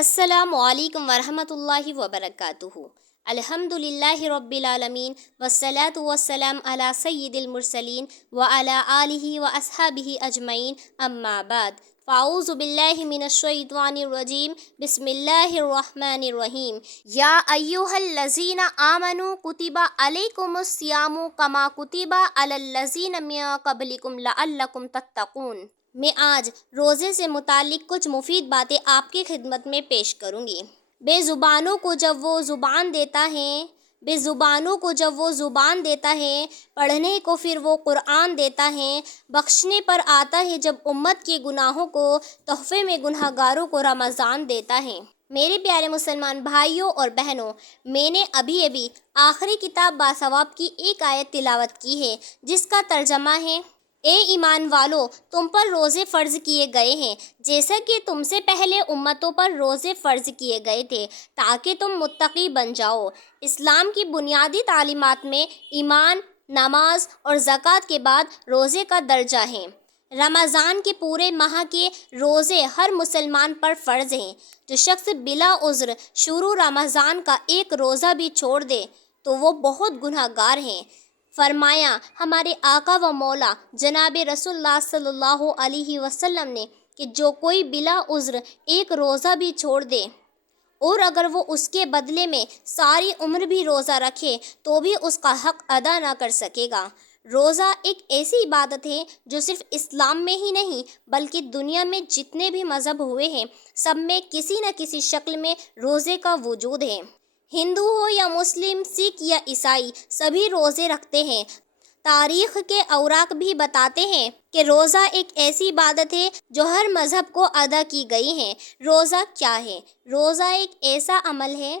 السلام علیکم ورحمۃ اللہ وبرکاتہ۔ الحمدللہ رب العالمین والصلاة والسلام علی سید المرسلین وعلی آلہ واصحابہ اجمعین، اما بعد فاعوذ باللہ من الشیطان الرجیم، بسم اللہ الرحمن الرحیم۔ یا ایہا الذین آمنوا کتب علیکم الصیام کما کتب علی الذین من قبلکم لعلکم تتقون۔ میں آج روزے سے متعلق کچھ مفید باتیں آپ کی خدمت میں پیش کروں گی۔ بے زبانوں کو جب وہ زبان دیتا ہے، پڑھنے کو پھر وہ قرآن دیتا ہے، بخشنے پر آتا ہے جب امت کے گناہوں کو، تحفے میں گناہ گاروں کو رمضان دیتا ہے۔ میرے پیارے مسلمان بھائیوں اور بہنوں، میں نے ابھی آخری کتاب باثواب کی ایک آیت تلاوت کی ہے، جس کا ترجمہ ہے: اے ایمان والو، تم پر روزے فرض کیے گئے ہیں جیسا کہ تم سے پہلے امتوں پر روزے فرض کیے گئے تھے تاکہ تم متقی بن جاؤ۔ اسلام کی بنیادی تعلیمات میں ایمان، نماز اور زکوٰۃ کے بعد روزے کا درجہ ہے۔ رمضان کے پورے ماہ کے روزے ہر مسلمان پر فرض ہیں۔ جو شخص بلا عذر شروع رمضان کا ایک روزہ بھی چھوڑ دے تو وہ بہت گناہ گار ہے۔ فرمایا ہمارے آقا و مولا جناب رسول اللہ صلی اللہ علیہ وسلم نے کہ جو کوئی بلا عذر ایک روزہ بھی چھوڑ دے اور اگر وہ اس کے بدلے میں ساری عمر بھی روزہ رکھے تو بھی اس کا حق ادا نہ کر سکے گا۔ روزہ ایک ایسی عبادت ہے جو صرف اسلام میں ہی نہیں بلکہ دنیا میں جتنے بھی مذہب ہوئے ہیں سب میں کسی نہ کسی شکل میں روزے کا وجود ہے۔ ہندو ہو یا مسلم، سکھ یا عیسائی، سبھی روزے رکھتے ہیں۔ تاریخ کے اوراق بھی بتاتے ہیں کہ روزہ ایک ایسی عبادت ہے جو ہر مذہب کو ادا کی گئی ہے۔ روزہ کیا ہے؟ روزہ ایک ایسا عمل ہے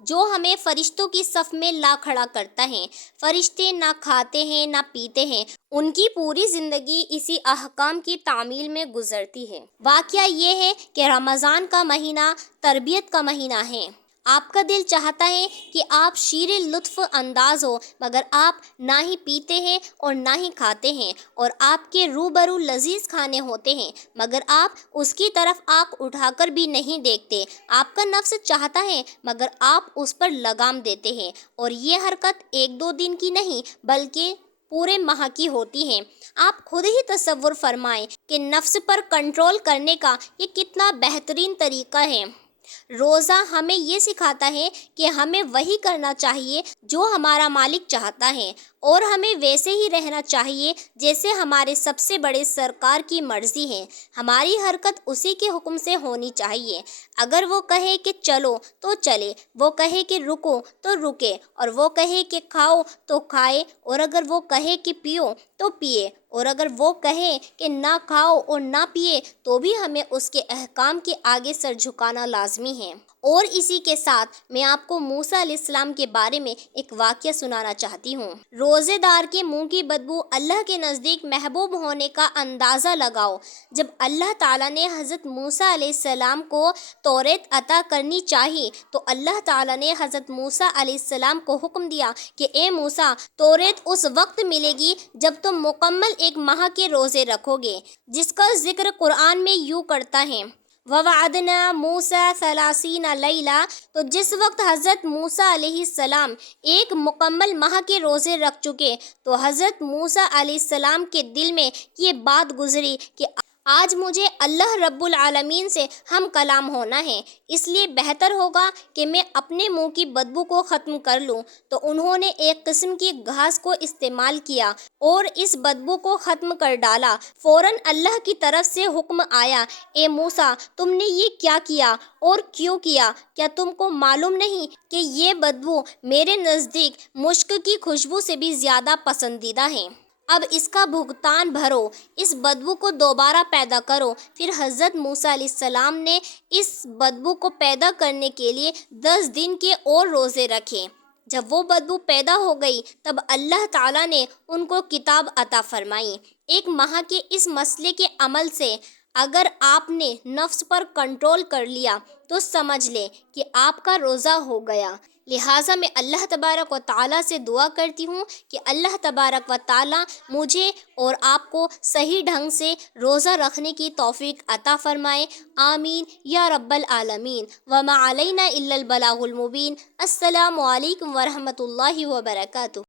جو ہمیں فرشتوں کی صف میں لا کھڑا کرتا ہے۔ فرشتے نہ کھاتے ہیں نہ پیتے ہیں، ان کی پوری زندگی اسی احکام کی تعمیل میں گزرتی ہے۔ واقعہ یہ ہے کہ رمضان کا مہینہ تربیت کا مہینہ ہے۔ آپ کا دل چاہتا ہے کہ آپ شیر لطف انداز ہو، مگر آپ نہ ہی پیتے ہیں اور نہ ہی کھاتے ہیں، اور آپ کے روبرو لذیذ کھانے ہوتے ہیں مگر آپ اس کی طرف آنکھ اٹھا کر بھی نہیں دیکھتے۔ آپ کا نفس چاہتا ہے مگر آپ اس پر لگام دیتے ہیں، اور یہ حرکت ایک دو دن کی نہیں بلکہ پورے ماہ کی ہوتی ہے۔ آپ خود ہی تصور فرمائیں کہ نفس پر کنٹرول کرنے کا یہ کتنا بہترین طریقہ ہے۔ روزہ ہمیں یہ سکھاتا ہے کہ ہمیں وہی کرنا چاہیے جو ہمارا مالک چاہتا ہے، اور ہمیں ویسے ہی رہنا چاہیے جیسے ہمارے سب سے بڑے سرکار کی مرضی ہے۔ ہماری حرکت اسی کے حکم سے ہونی چاہیے۔ اگر وہ کہے کہ چلو تو چلے، وہ کہے کہ رکو تو رکے، اور وہ کہے کہ کھاؤ تو کھائے، اور اگر وہ کہے کہ پیو تو پیے، اور اگر وہ کہے کہ نہ کھاؤ اور نہ پیے تو بھی ہمیں اس کے احکام کے آگے سر جھکانا لازمی ہے۔ اور اسی کے ساتھ میں آپ کو موسیٰ علیہ السلام کے بارے میں ایک واقعہ سنانا چاہتی ہوں۔ روزے دار کے منہ کی بدبو اللہ کے نزدیک محبوب ہونے کا اندازہ لگاؤ۔ جب اللہ تعالیٰ نے حضرت موسیٰ علیہ السلام کو توریت عطا کرنی چاہی تو اللہ تعالیٰ نے حضرت موسیٰ علیہ السلام کو حکم دیا کہ اے موسیٰ، توریت اس وقت ملے گی جب تم مکمل ایک ماہ کے روزے رکھو گے، جس کا ذکر قرآن میں یوں کرتا ہے: وَوَعَدْنَا مُوسَىٰ 30 لَيْلَةً۔ تو جس وقت حضرت موسیٰ علیہ السلام ایک مکمل ماہ کے روزے رکھ چکے تو حضرت موسیٰ علیہ السلام کے دل میں یہ بات گزری کہ آج مجھے اللہ رب العالمین سے ہم کلام ہونا ہے، اس لیے بہتر ہوگا کہ میں اپنے منہ کی بدبو کو ختم کر لوں۔ تو انہوں نے ایک قسم کی گھاس کو استعمال کیا اور اس بدبو کو ختم کر ڈالا۔ فوراً اللہ کی طرف سے حکم آیا: اے موسیٰ، تم نے یہ کیا کیا اور کیوں کیا؟ کیا تم کو معلوم نہیں کہ یہ بدبو میرے نزدیک مشک کی خوشبو سے بھی زیادہ پسندیدہ ہے؟ اب اس کا بھگتان بھرو، اس بدبو کو دوبارہ پیدا کرو۔ پھر حضرت موسیٰ علیہ السلام نے اس بدبو کو پیدا کرنے کے لیے 10 دن کے اور روزے رکھے۔ جب وہ بدبو پیدا ہو گئی تب اللہ تعالیٰ نے ان کو کتاب عطا فرمائی۔ ایک ماہ کے اس مسئلے کے عمل سے اگر آپ نے نفس پر کنٹرول کر لیا تو سمجھ لیں کہ آپ کا روزہ ہو گیا۔ لہٰذا میں اللہ تبارک و تعالیٰ سے دعا کرتی ہوں کہ اللہ تبارک و تعالیٰ مجھے اور آپ کو صحیح ڈھنگ سے روزہ رکھنے کی توفیق عطا فرمائے، آمین یا رب العالمین۔ وما علینا الا البلاغ المبین۔ السلام علیکم ورحمۃ اللہ وبرکاتہ۔